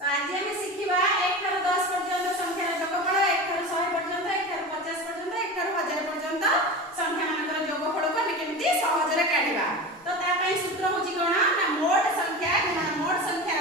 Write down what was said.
तो आज हम शिखा 1 ठार 10 पर्यंत संख्यार जोगफल 1 ठार 100 पर्यंत 1 ठार 50 पर्यंत 1 ठार 1000 पर्यंत संख्या मानकर जोगफल को केमती सहजरे काढिबा। तो ता पई सूत्र होची कोन ना मोट संख्या गुणन मोट संख्या